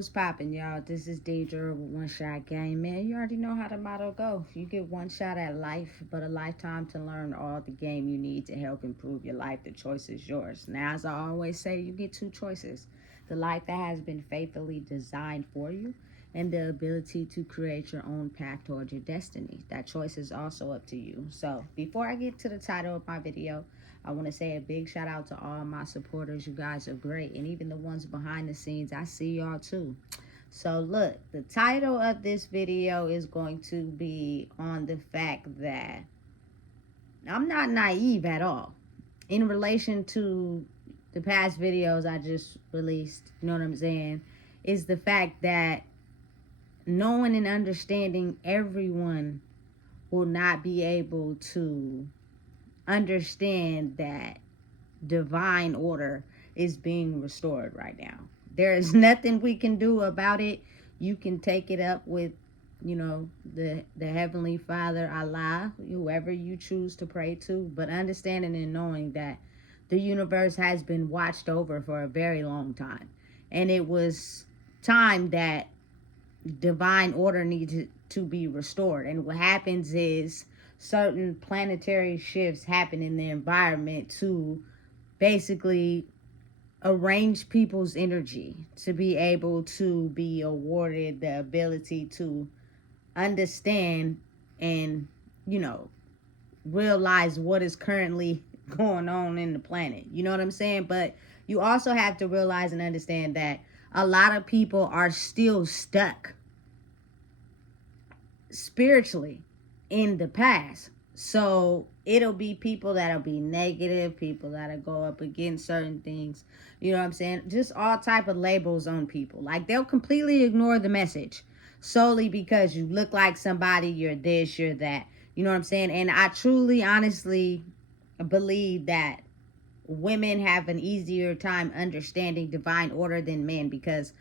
What's poppin', y'all? This is Deidre with One Shot Game. Man, you already know how the motto go. You get one shot at life, but a lifetime to learn all the game you need to help improve your life. The choice is yours. Now, as I always say, you get two choices. The life that has been faithfully designed for you and the ability to create your own path towards your destiny. That choice is also up to you. So, before I get to the title of my video, I want to say a big shout out to all my supporters. You guys are great. And even the ones behind the scenes, I see y'all too. So look, the title of this video is going to be on the fact that I'm not naive at all in relation to the past videos I just released. You know what I'm saying? Is the fact that knowing and understanding everyone will not be able to understand that divine order is being restored right now. There is nothing we can do about it. You can take it up with, the Heavenly Father, Allah, whoever you choose to pray to, but understanding and knowing that the universe has been watched over for a very long time. And it was time that divine order needed to be restored. And what happens is certain planetary shifts happen in the environment to basically arrange people's energy to be able to be awarded the ability to understand and, realize what is currently going on in the planet. You know what I'm saying? But you also have to realize and understand that a lot of people are still stuck spiritually in the past. So it'll be people that'll be negative, people that'll go up against certain things. You know what I'm saying? Just all type of labels on people. Like, they'll completely ignore the message solely because you look like somebody, you're this, you're that. You know what I'm saying? And I truly, honestly believe that women have an easier time understanding divine order than men, because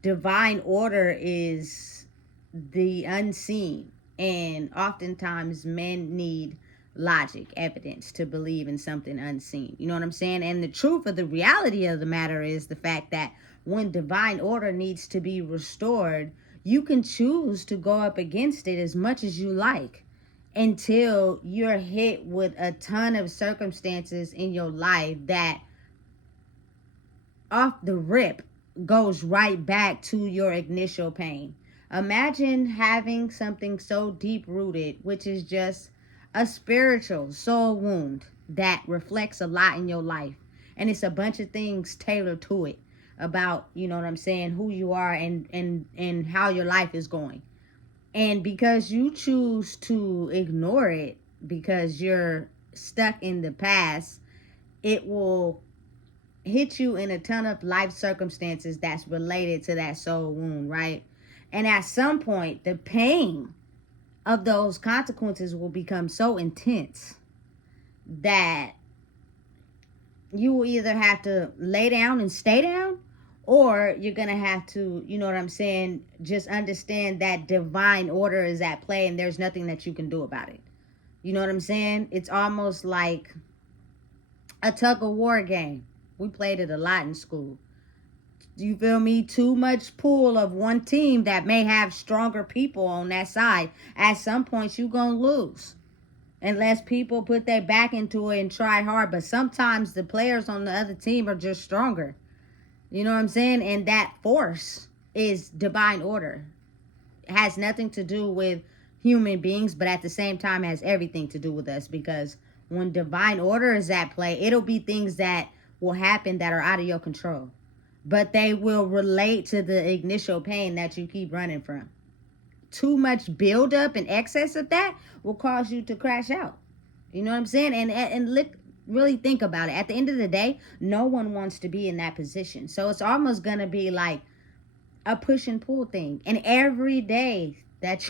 divine order is the unseen, and oftentimes men need logic, evidence to believe in something unseen. You know what I'm saying? And the truth of the reality of the matter is the fact that when divine order needs to be restored, you can choose to go up against it as much as you like until you're hit with a ton of circumstances in your life that off the rip goes right back to your initial pain. Imagine having something so deep rooted, which is just a spiritual soul wound that reflects a lot in your life. And it's a bunch of things tailored to it about, you know what I'm saying, who you are and how your life is going. And because you choose to ignore it because you're stuck in the past, it will hit you in a ton of life circumstances that's related to that soul wound, right? And at some point, the pain of those consequences will become so intense that you will either have to lay down and stay down, or you're going to have to, you know what I'm saying, just understand that divine order is at play and there's nothing that you can do about it. You know what I'm saying? It's almost like a tug of war game. We played it a lot in school. You feel me? Too much pull of one team that may have stronger people on that side. At some points, you're going to lose. Unless people put their back into it and try hard. But sometimes the players on the other team are just stronger. You know what I'm saying? And that force is divine order. It has nothing to do with human beings, but at the same time has everything to do with us. Because when divine order is at play, it'll be things that will happen that are out of your control. But they will relate to the initial pain that you keep running from. Too much buildup and excess of that will cause you to crash out. You know what I'm saying? And look, really think about it. At the end of the day, no one wants to be in that position. So it's almost going to be like a push and pull thing. And every day that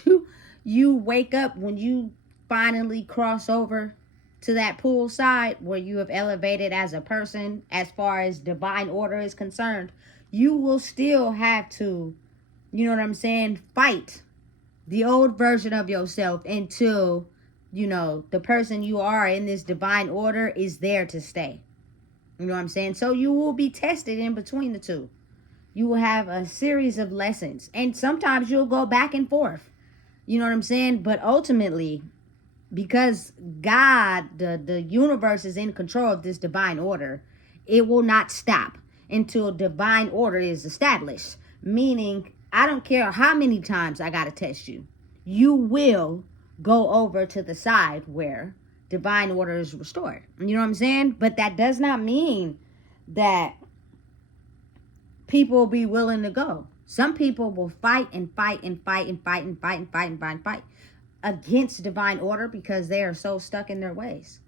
you wake up, when you finally cross over to that pool side where you have elevated as a person, as far as divine order is concerned, you will still have to, you know what I'm saying, fight the old version of yourself until, the person you are in this divine order is there to stay. You know what I'm saying? So you will be tested in between the two. You will have a series of lessons. And sometimes you'll go back and forth. You know what I'm saying? But ultimately, because God, the universe is in control of this divine order, it will not stop until divine order is established. Meaning, I don't care how many times I got to test you. You will go over to the side where divine order is restored. You know what I'm saying? But that does not mean that people will be willing to go. Some people will fight and fight and fight and fight and fight and fight and fight and fight against divine order because they are so stuck in their ways.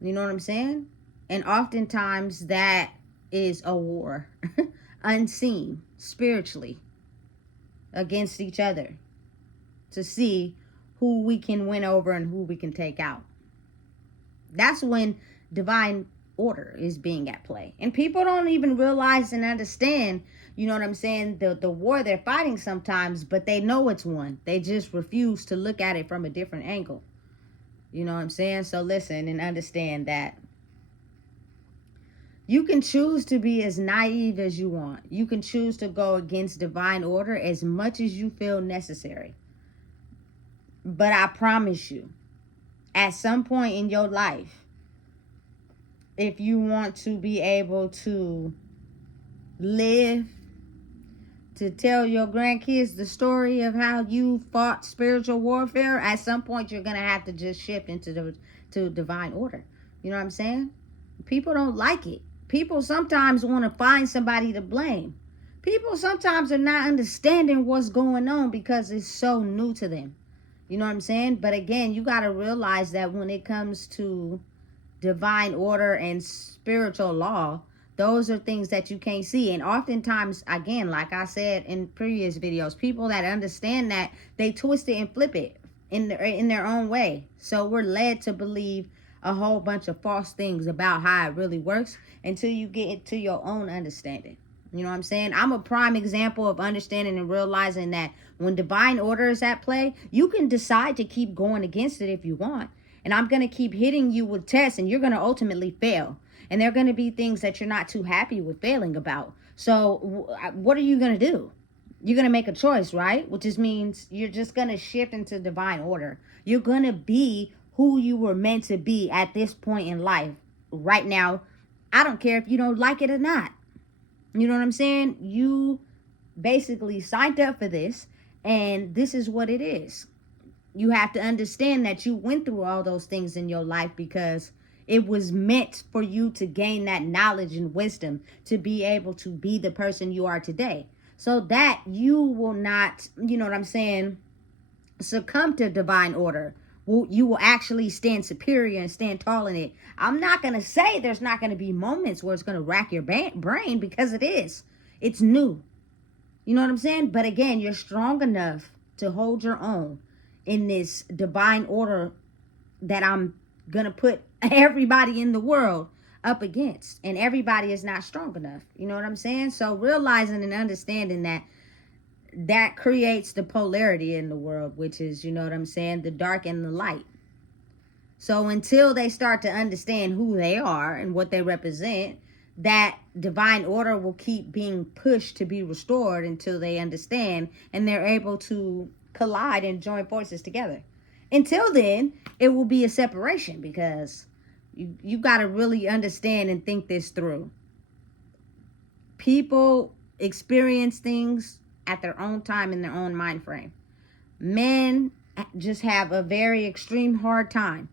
You know what I'm saying? And oftentimes that is a war, unseen, spiritually, against each other to see who we can win over and who we can take out. That's when divine order is being at play. And people don't even realize and understand, you know what I'm saying, the war they're fighting sometimes, but they know it's one. They just refuse to look at it from a different angle. You know what I'm saying? So listen and understand that you can choose to be as naive as you want. You can choose to go against divine order as much as you feel necessary. But I promise you, at some point in your life, if you want to be able to live, to tell your grandkids the story of how you fought spiritual warfare, at some point you're going to have to just shift into to divine order. You know what I'm saying? People don't like it. People sometimes want to find somebody to blame. People sometimes are not understanding what's going on because it's so new to them. You know what I'm saying? But again, you got to realize that when it comes to divine order and spiritual law, those are things that you can't see. And oftentimes, again, like I said in previous videos, people that understand that, they twist it and flip it in their own way. So we're led to believe a whole bunch of false things about how it really works until you get into your own understanding. You know what I'm saying? I'm a prime example of understanding and realizing that when divine order is at play, you can decide to keep going against it if you want. And I'm going to keep hitting you with tests, and you're going to ultimately fail. And there are going to be things that you're not too happy with failing about. So what are you going to do? You're going to make a choice, right? Which just means you're just going to shift into divine order. You're going to be who you were meant to be at this point in life right now. I don't care if you don't like it or not. You know what I'm saying? You basically signed up for this, and this is what it is. You have to understand that you went through all those things in your life because it was meant for you to gain that knowledge and wisdom to be able to be the person you are today. So that you will not, you know what I'm saying, succumb to divine order. You will actually stand superior and stand tall in it. I'm not going to say there's not going to be moments where it's going to rack your brain, because it is. It's new. You know what I'm saying? But again, you're strong enough to hold your own in this divine order that I'm going to put everybody in the world up against. And everybody is not strong enough. You know what I'm saying? So realizing and understanding that creates the polarity in the world, which is, you know what I'm saying, the dark and the light. So until they start to understand who they are and what they represent, that divine order will keep being pushed to be restored until they understand and they're able to collide and join forces together. Until then, it will be a separation, because you got to really understand and think this through. People experience things at their own time in their own mind frame. Men just have a very extreme hard time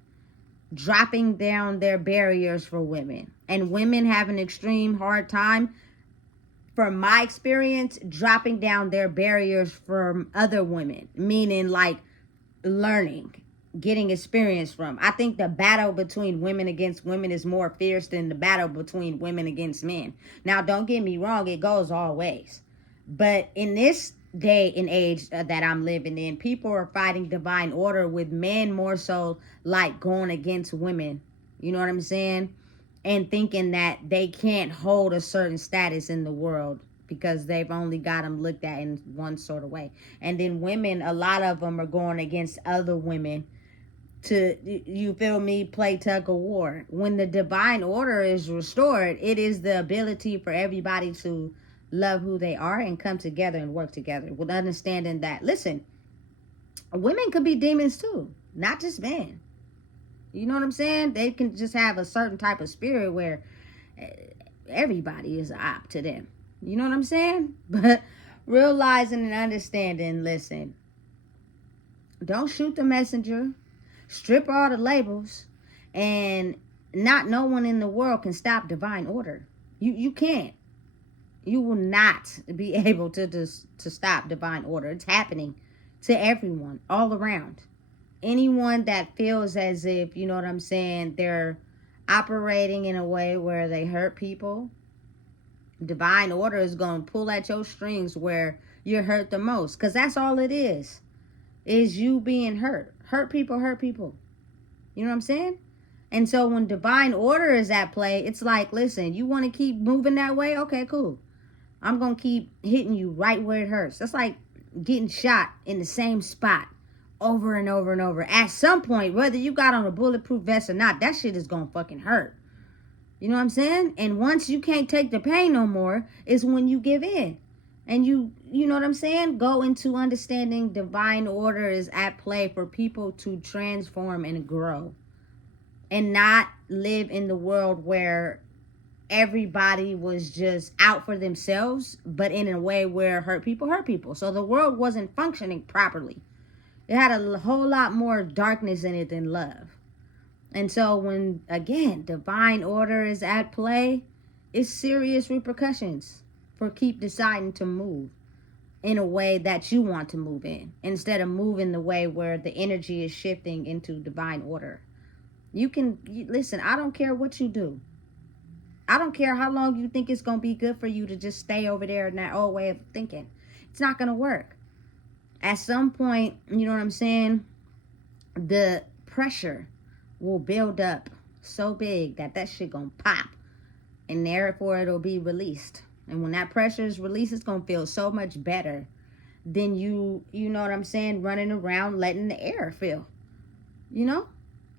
dropping down their barriers for women. And women have an extreme hard time, from my experience, dropping down their barriers from other women. Meaning like learning, getting experience from. I think the battle between women against women is more fierce than the battle between women against men. Now, don't get me wrong, it goes all ways. But in this day and age that I'm living in, people are fighting divine order with men more so like going against women. You know what I'm saying? And thinking that they can't hold a certain status in the world because they've only got them looked at in one sort of way. And then women, a lot of them are going against other women to, you feel me, play tug of war. When the divine order is restored, it is the ability for everybody to love who they are and come together and work together with understanding that, listen, women could be demons too, not just men. You know what I'm saying? They can just have a certain type of spirit where everybody is an op to them. You know what I'm saying? But realizing and understanding, listen, don't shoot the messenger, strip all the labels, and not no one in the world can stop divine order. You can't. You will not be able to stop divine order. It's happening to everyone all around. Anyone that feels as if, you know what I'm saying, they're operating in a way where they hurt people, divine order is going to pull at your strings where you're hurt the most. Because that's all it is you being hurt. Hurt people hurt people. You know what I'm saying? And so when divine order is at play, it's like, listen, you want to keep moving that way? Okay, cool. I'm going to keep hitting you right where it hurts. That's like getting shot in the same spot over and over and over. At some point, whether you got on a bulletproof vest or not, that shit is going to fucking hurt. You know what I'm saying? And once you can't take the pain no more, is when you give in. And you know what I'm saying? Go into understanding divine order is at play for people to transform and grow. And not live in the world where everybody was just out for themselves, but in a way where hurt people hurt people. So the world wasn't functioning properly. It had a whole lot more darkness in it than love. And so when, again, divine order is at play, it's serious repercussions for keep deciding to move in a way that you want to move in, instead of moving the way where the energy is shifting into divine order. Listen, I don't care what you do. I don't care how long you think it's going to be good for you to just stay over there in that old way of thinking. It's not going to work. At some point, you know what I'm saying, the pressure will build up so big that shit going to pop. And therefore, it'll be released. And when that pressure is released, it's going to feel so much better than you know what I'm saying, running around letting the air feel. You know?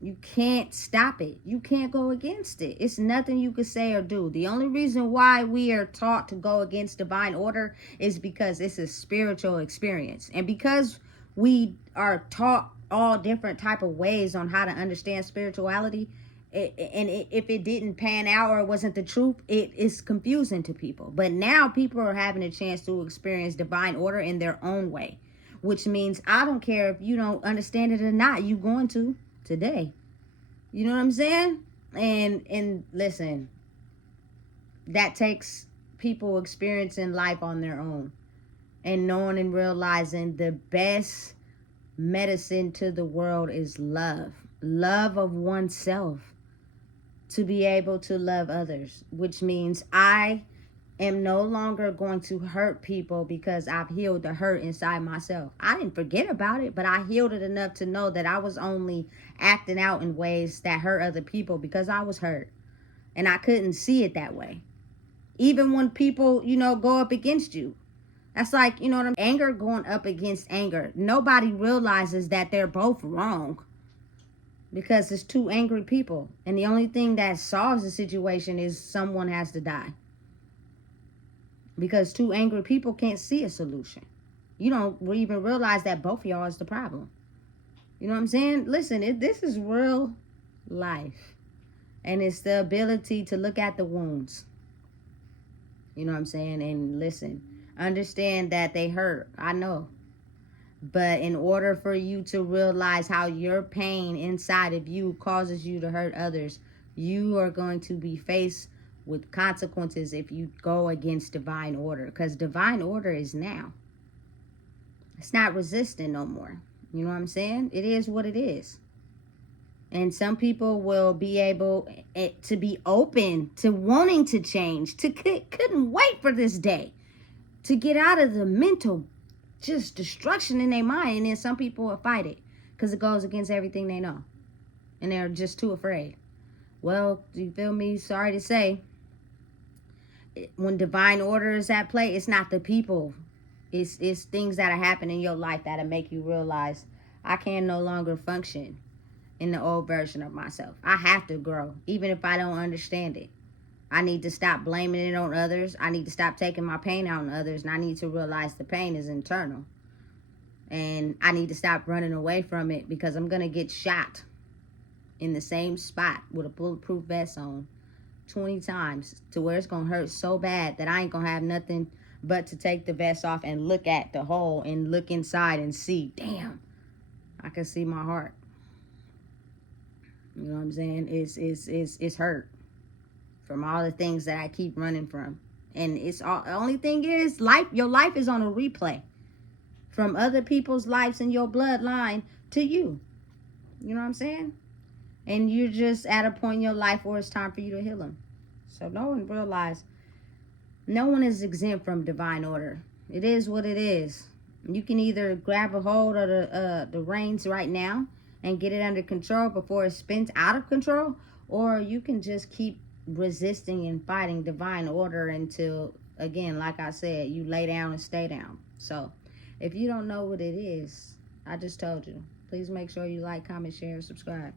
You can't stop it. You can't go against it. It's nothing you could say or do. The only reason why we are taught to go against divine order is because it's a spiritual experience. And because we are taught all different type of ways on how to understand spirituality, if it didn't pan out or it wasn't the truth, it is confusing to people. But now people are having a chance to experience divine order in their own way, which means I don't care if you don't understand it or not, you going to today. You know what I'm saying? And listen, that takes people experiencing life on their own and knowing and realizing the best medicine to the world is love of oneself, to be able to love others, which means I am no longer going to hurt people because I've healed the hurt inside myself. I didn't forget about it, but I healed it enough to know that I was only acting out in ways that hurt other people because I was hurt. And I couldn't see it that way. Even when people, go up against you. That's like, anger going up against anger. Nobody realizes that they're both wrong because it's two angry people. And the only thing that solves the situation is someone has to die. Because two angry people can't see a solution. You don't even realize that both of y'all is the problem. You know what I'm saying? Listen, this is real life. And it's the ability to look at the wounds. You know what I'm saying? And listen, understand that they hurt. I know. But in order for you to realize how your pain inside of you causes you to hurt others, you are going to be faced with consequences if you go against divine order. Because divine order is now. It's not resisting no more. You know what I'm saying? It is what it is. And some people will be able to be open to wanting to change, couldn't wait for this day to get out of the mental just destruction in their mind. And then some people will fight it because it goes against everything they know. And they're just too afraid. Well, do you feel me? Sorry to say, when divine order is at play, it's not the people. It's things that are happening in your life that'll make you realize I can no longer function in the old version of myself. I have to grow, even if I don't understand it. I need to stop blaming it on others. I need to stop taking my pain out on others. And I need to realize the pain is internal. And I need to stop running away from it, because I'm going to get shot in the same spot with a bulletproof vest on 20 times, to where it's going to hurt so bad that I ain't going to have nothing but to take the vest off and look at the hole and look inside and see, damn, I can see my heart. You know what I'm saying? It's hurt from all the things that I keep running from. And it's all, the only thing is, your life is on a replay, from other people's lives in your bloodline to you. You know what I'm saying? And you're just at a point in your life where it's time for you to heal them. So realize no one is exempt from divine order. It is what it is. You can either grab a hold of the reins right now and get it under control before it spins out of control, or you can just keep resisting and fighting divine order until, again, like I said, you lay down and stay down. So if you don't know what it is, I just told you. Please make sure you like, comment, share, and subscribe.